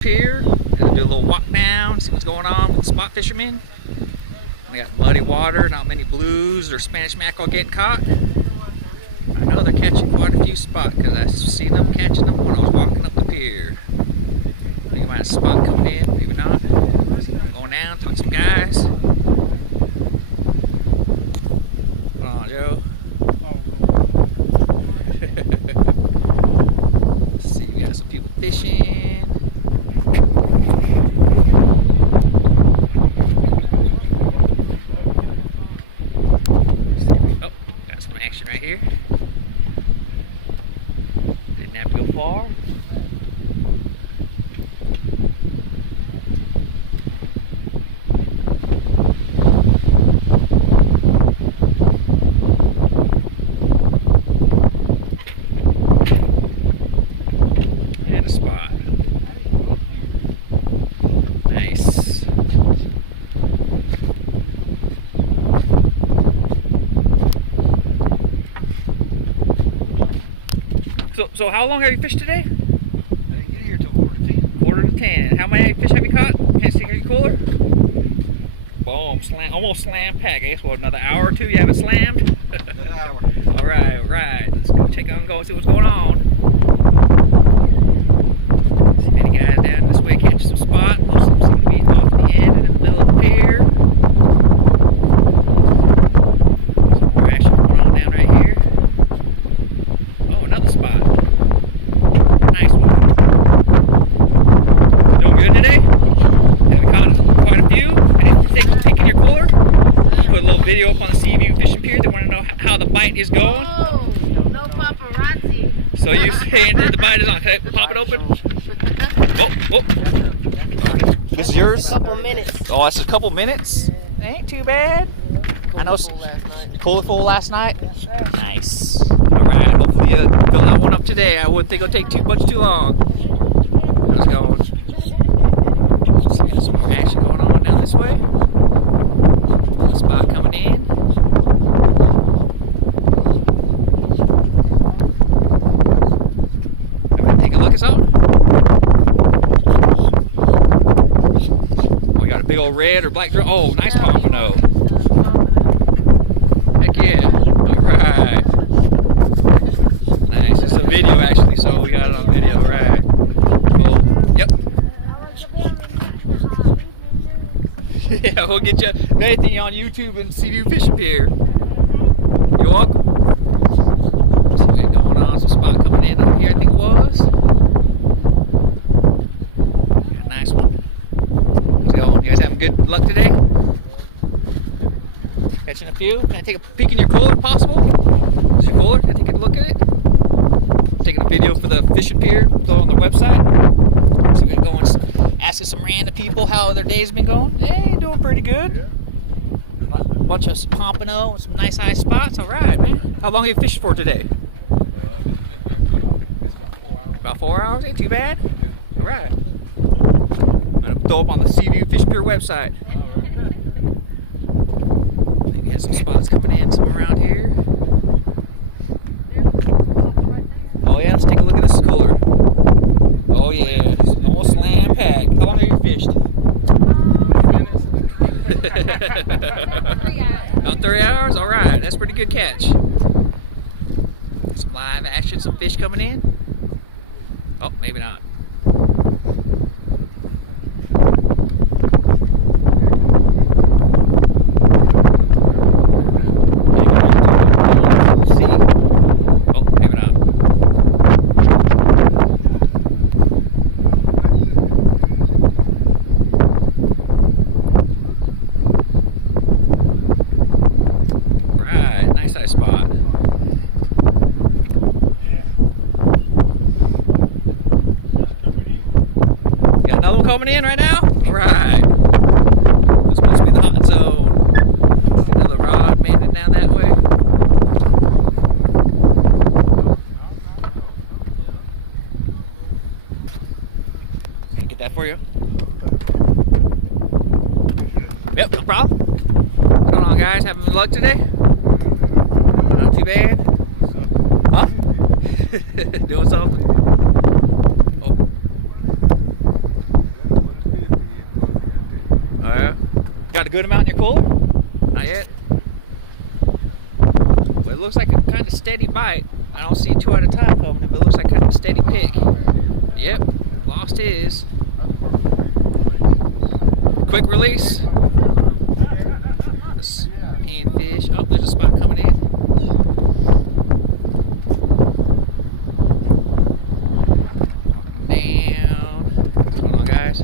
Pier and do a little walk down, see what's going on with the spot fishermen. We got muddy water, not many blues or Spanish mackerel getting caught. I know they're catching quite a few spots because I've seen them catching them when I was walking up the pier. I think I might have a spot coming in, maybe not. I'm going down, talk to some guys. Come on, Joe. Let's see, we got some people fishing. Right here. Didn't have to go far. And a spot. Nice. So how long have you fished today? I didn't get here till 10:45. 10:45. How many fish have you caught? Can you see your cooler? Boom, almost slam pack. I guess what, another hour or two you have it slammed? Another hour. Alright. Let's go check on go see what's going on. See any guys down this way catch some spot. Most of them seem to be off the end and in the middle of the pier. Some more action going on down right here. Oh, another spot. Nice one. Doing good today? Have you caught quite a few? I didn't take a peek in your cooler. Put a little video up on the Seaview fishing pier. They want to know how the bite is going. Oh, no paparazzi. So you saying that the bite is on? Can I pop it open? Oh. This is yours? A couple minutes. Oh, that's a couple minutes? Ain't too bad. I know. Cooler full last night? Nice. Alright, hopefully you fill that one up today. I wouldn't think it'll take too long. How's it going? So we got some more action going on down this way. Little spot coming in. Everybody take a look at something. We got a big old red or black drum. Oh, nice pompano. Heck yeah. Alright. Nice. It's a video actually, so we got it on video. Right. Cool. Yep. Yeah, we'll get you anything on YouTube and Seaview Fishing Pier. You're welcome. See what's going on. Some spot coming in up here, I think it was. Got a nice one. How's it going? You guys having good luck today? Catching a few. Can I take a peek in your cooler if possible? Is your cooler? Can I take a look at it? Taking a video for the fishing pier, throw it on their website. So we're going to go and ask some random people how their day's been going. Hey, doing pretty good. A bunch of pompano, some nice high spots. Alright, man. How long have you fished for today? About 4 hours? Ain't too bad. Alright. I'm going to throw up on the Seaview Fish Pier website. I think we have some spots coming in, some around here. Oh yeah, let's take a look at this cooler. Oh yeah, almost slam packed. How long have you fished? 3 minutes. About 3 hours? Alright, that's a pretty good catch. Some live action, some fish coming in. Oh, maybe not. Spot. Got another one coming in right now? Alright. It's supposed to be the hot zone. Another rod made it down that way. Can I get that for you? Yep, no problem. What's going on, guys? Having luck today? Not too bad. Huh? Doing something? Oh. a good amount in your cooler? Not yet. But it looks like a kind of steady bite. I don't see two at a time coming in, but it looks like kind of a steady pick. Yep, lost his. Quick release. Pan fish. Oh, there's a spot coming in. Down. What's going on, guys?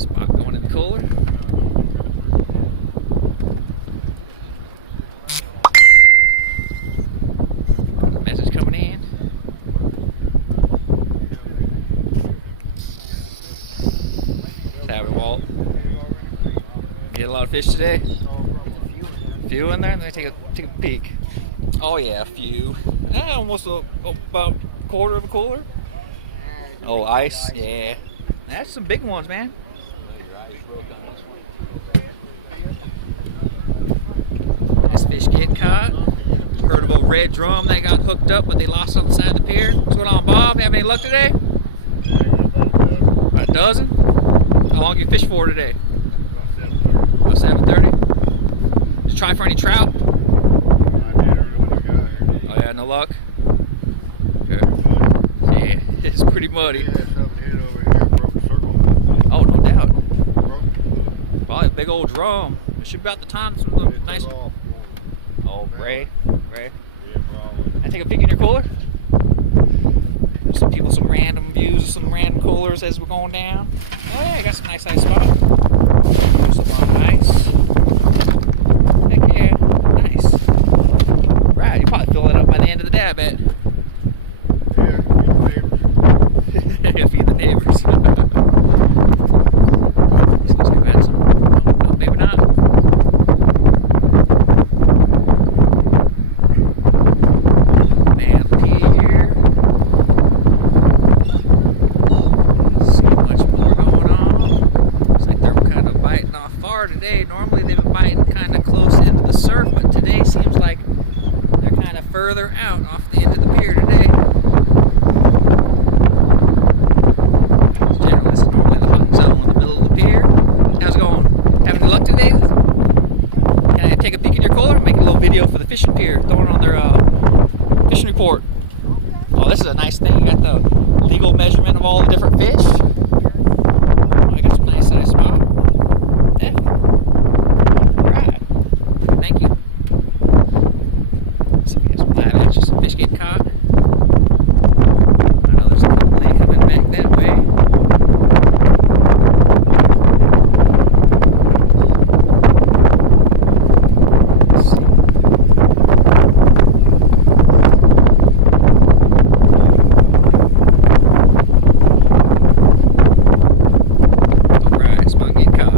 Spot going in the cooler. Message coming in. Savvy Walt. Get a lot of fish today. Few in there. Let me take a peek. Oh yeah, a few. Almost about a quarter of a cooler. Oh, ice. Yeah, that's some big ones, man. This fish getting caught. Heard of a red drum that got hooked up, but they lost it on the side of the pier. What's going on, Bob? Have any luck today? About a dozen. How long you fish for today? About 7:30. Did you try for any trout? Oh yeah, no luck. Okay. Yeah, it's pretty muddy. Oh, no doubt. Probably a big old drum. It should be about the time. Some nice. Oh, Ray. I take a peek in your cooler. Some people, some random views of some random coolers as we're going down. Oh yeah, I got some nice ice spot. Some more ice. Heck yeah, nice. Right, you probably fill it up by the end of the day, I bet. Yeah, feed the neighbors. So let's go add some. No, maybe not. Man, Pier. See much more going on. Looks like they're kind of biting off far today. Normally they've been biting kind of close into the surf, but today seems like they're kind of further out off the end of the pier today. Generally, this is normally the hot zone in the middle of the pier. How's it going? Having any luck today? Can I take a peek in your cooler? Make a little video for the fishing pier, throwing it on their fishing report. Oh, this is a nice thing. You got the legal measurement of all the different fish. Oh, I got some nice size spot. Yeah. Alright. Thank you. So we got some live action, some fish getting caught. I know there's a couple coming back that way. Let's see. Alright, spot getting caught.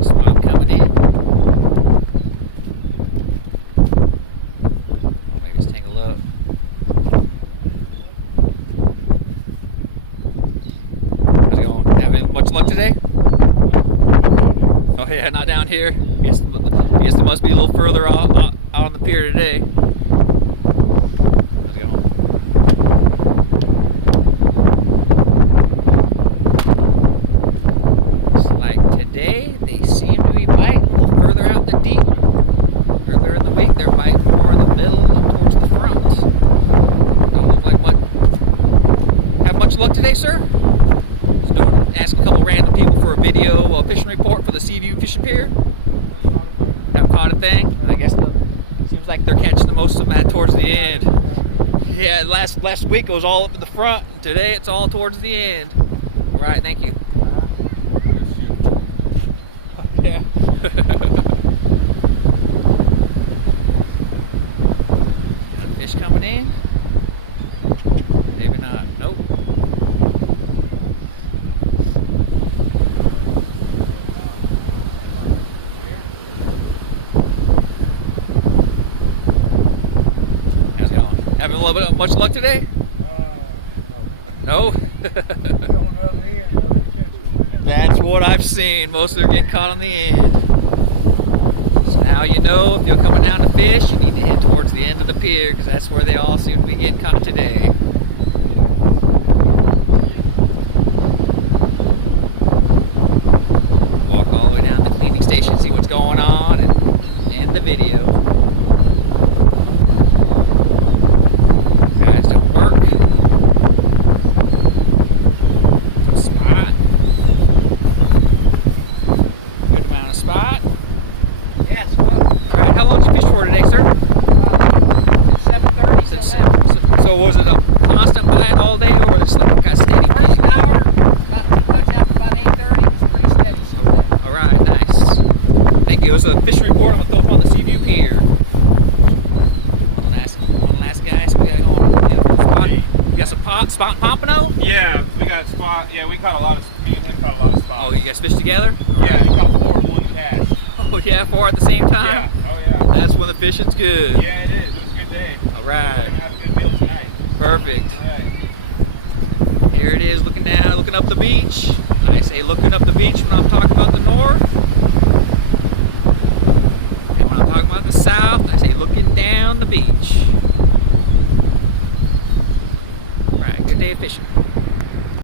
Spot coming in. Maybe just take a look. How's it going? Having much luck today? Oh yeah, not down here. I guess they must be a little further out on the pier today. How's it going? It's like today they seem to be biting a little further out than deep. Earlier in the week they're biting more in the middle up towards the front. Don't look like much. Have much luck today, sir? Just ask a couple random people for a video fishing report for the Seaview fishing pier. Haven't caught a thing. I guess seems like they're catching the most of them at towards the end. Yeah, last week it was all up in the front. Today it's all towards the end. All right, thank you. Yeah. Fish coming in. Having a little bit much luck today? No? That's what I've seen. Most of them get caught on the end. So now you know if you're coming down to fish, you need to head towards the end of the pier because that's where they all seem to be getting caught today. Walk all the way down to the cleaning station, see what's going on, and end the video. Guys don't work. Spot. Good amount of spot. Yes, well, Alright, how long did you fish for today, sir? it's 7:30 till 11. So was it a constant bite all day or was it like kind of steady? First hour, not too much after about 8:30, it was pretty steady. So, Alright, nice. Thank you. It was a fishing report. I'm going to throw up on the Seaview Pier. One last guy. So we got going. You got some spot and pompano? Yeah, we got spot. Yeah, we caught a lot of. Me and him caught a lot of spots. Oh, you guys fish together? Yeah, we caught 4 in one cast. Oh, yeah, 4 at the same time? Yeah. Oh yeah. That's when the fishing's good. Yeah, it is. It was a good day. We're Alright. gonna have a good meal tonight. Perfect. All right. Here it is, looking down, looking up the beach. I say looking up the beach when I'm